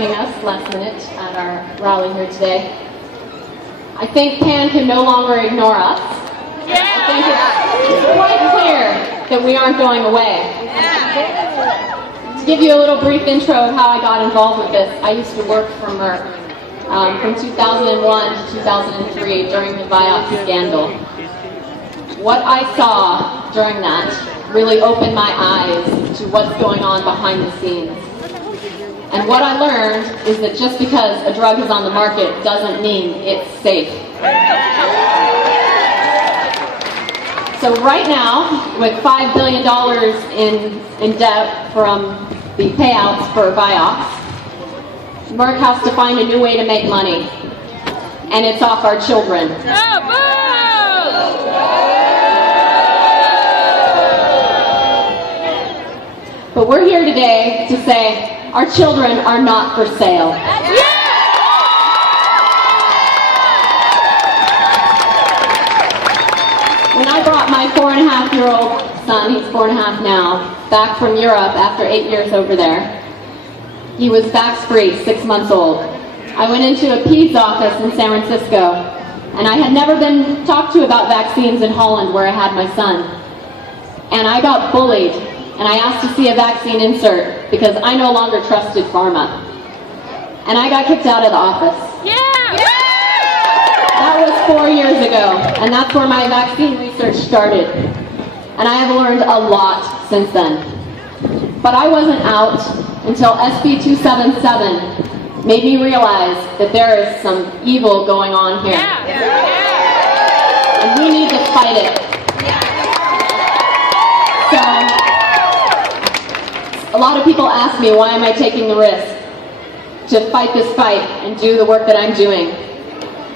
joining us last minute at our rally here today. I think PAN can no longer ignore us. I think it's quite clear that we aren't going away. To give you a little brief intro of how I got involved with this, I used to work for Merck from 2001 to 2003 during the biopsy scandal. What I saw during that really opened my eyes to what's going on behind the scenes. And what I learned is that just because a drug is on the market doesn't mean it's safe. So right now, with $5 billion in debt from the payouts for Vioxx, Merck has to find a new way to make money. And it's off our children. But we're here today to say our children are not for sale. When I brought my 4.5-year-old son, he's 4.5 now, back from Europe after 8 years over there, he was vax-free, 6 months old. I went into a peds office in San Francisco, and I had never been talked to about vaccines in Holland where I had my son. And I got bullied, and I asked to see a vaccine insert because I no longer trusted pharma. And I got kicked out of the office. That was 4 years ago, and that's where my vaccine research started. And I have learned a lot since then. But I wasn't out until SB277 made me realize that there is some evil going on here. And we need to fight it. So, a lot of people ask me, why am I taking the risk to fight this fight and do the work that I'm doing?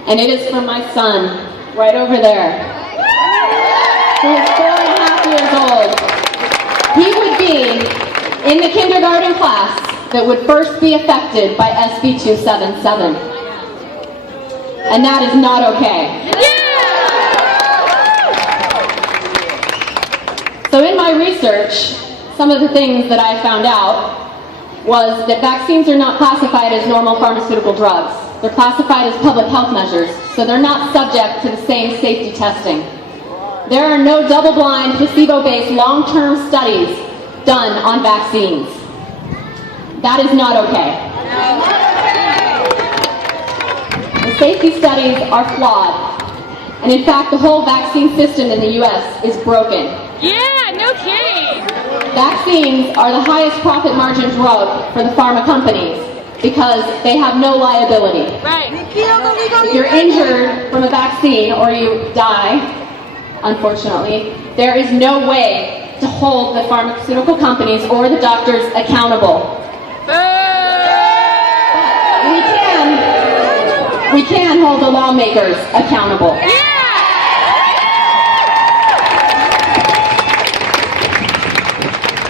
And it is for my son, right over there, who is 4.5 years old. He would be in the kindergarten class that would first be affected by SB277. And that is not okay. So in my research, some of the things that I found out was that vaccines are not classified as normal pharmaceutical drugs. They're classified as public health measures, so they're not subject to the same safety testing. There are no double-blind, placebo-based long-term studies done on vaccines. That is not okay. The safety studies are flawed, and in fact, the whole vaccine system in the U.S. is broken. No kidding. Vaccines are the highest profit margin drug for the pharma companies because they have no liability. If you're injured from a vaccine or you die, unfortunately, there is no way to hold the pharmaceutical companies or the doctors accountable. But we can hold the lawmakers accountable.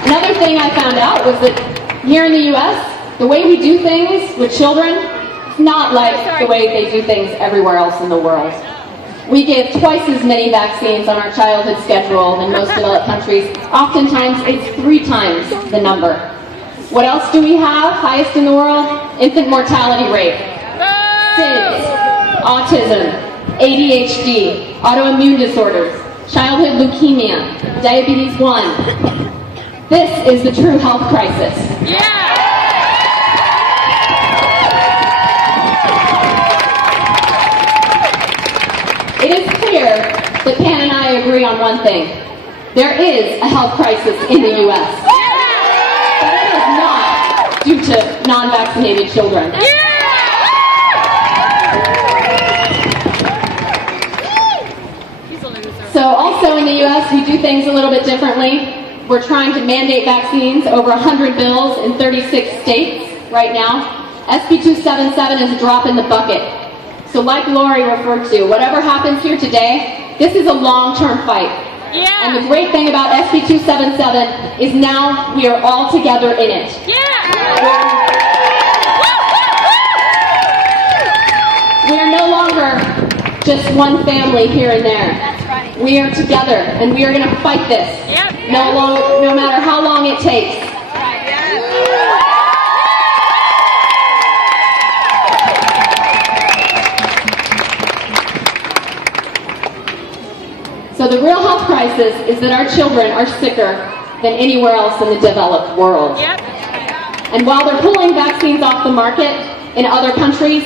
Another thing I found out was that here in the U.S., the way we do things with children is not like the way they do things everywhere else in the world. We give twice as many vaccines on our childhood schedule than most developed countries. Oftentimes, it's 3 times the number. What else do we have highest in the world? Infant mortality rate, SIDS, autism, ADHD, autoimmune disorders, childhood leukemia, diabetes 1. This is the true health crisis. It is clear that PAN and I agree on one thing. There is a health crisis in the U.S. But it is not due to non-vaccinated children. So also in the U.S., we do things a little bit differently. We're trying to mandate vaccines, over 100 bills in 36 states right now. SB277 is a drop in the bucket. So like Lori referred to, whatever happens here today, this is a long-term fight. And the great thing about SB277 is now we are all together in it. We are no longer just one family here and there. We are together, and we are going to fight this, no matter how long it takes. So the real health crisis is that our children are sicker than anywhere else in the developed world. Yep. And while they're pulling vaccines off the market in other countries,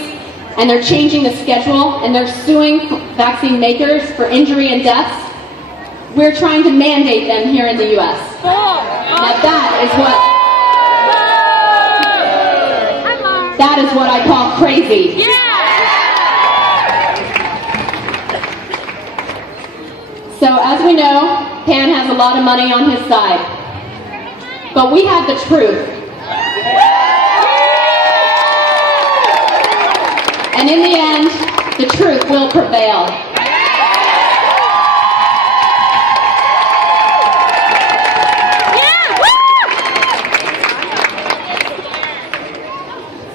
and they're changing the schedule, and they're suing vaccine makers for injury and deaths, we're trying to mandate them here in the U.S. Now that is what I call crazy. Yeah. So as we know, Pan has a lot of money on his side. But we have the truth. And in the end, the truth will prevail.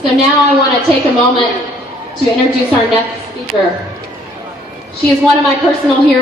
So now I want to take a moment to introduce our next speaker. She is one of my personal heroes.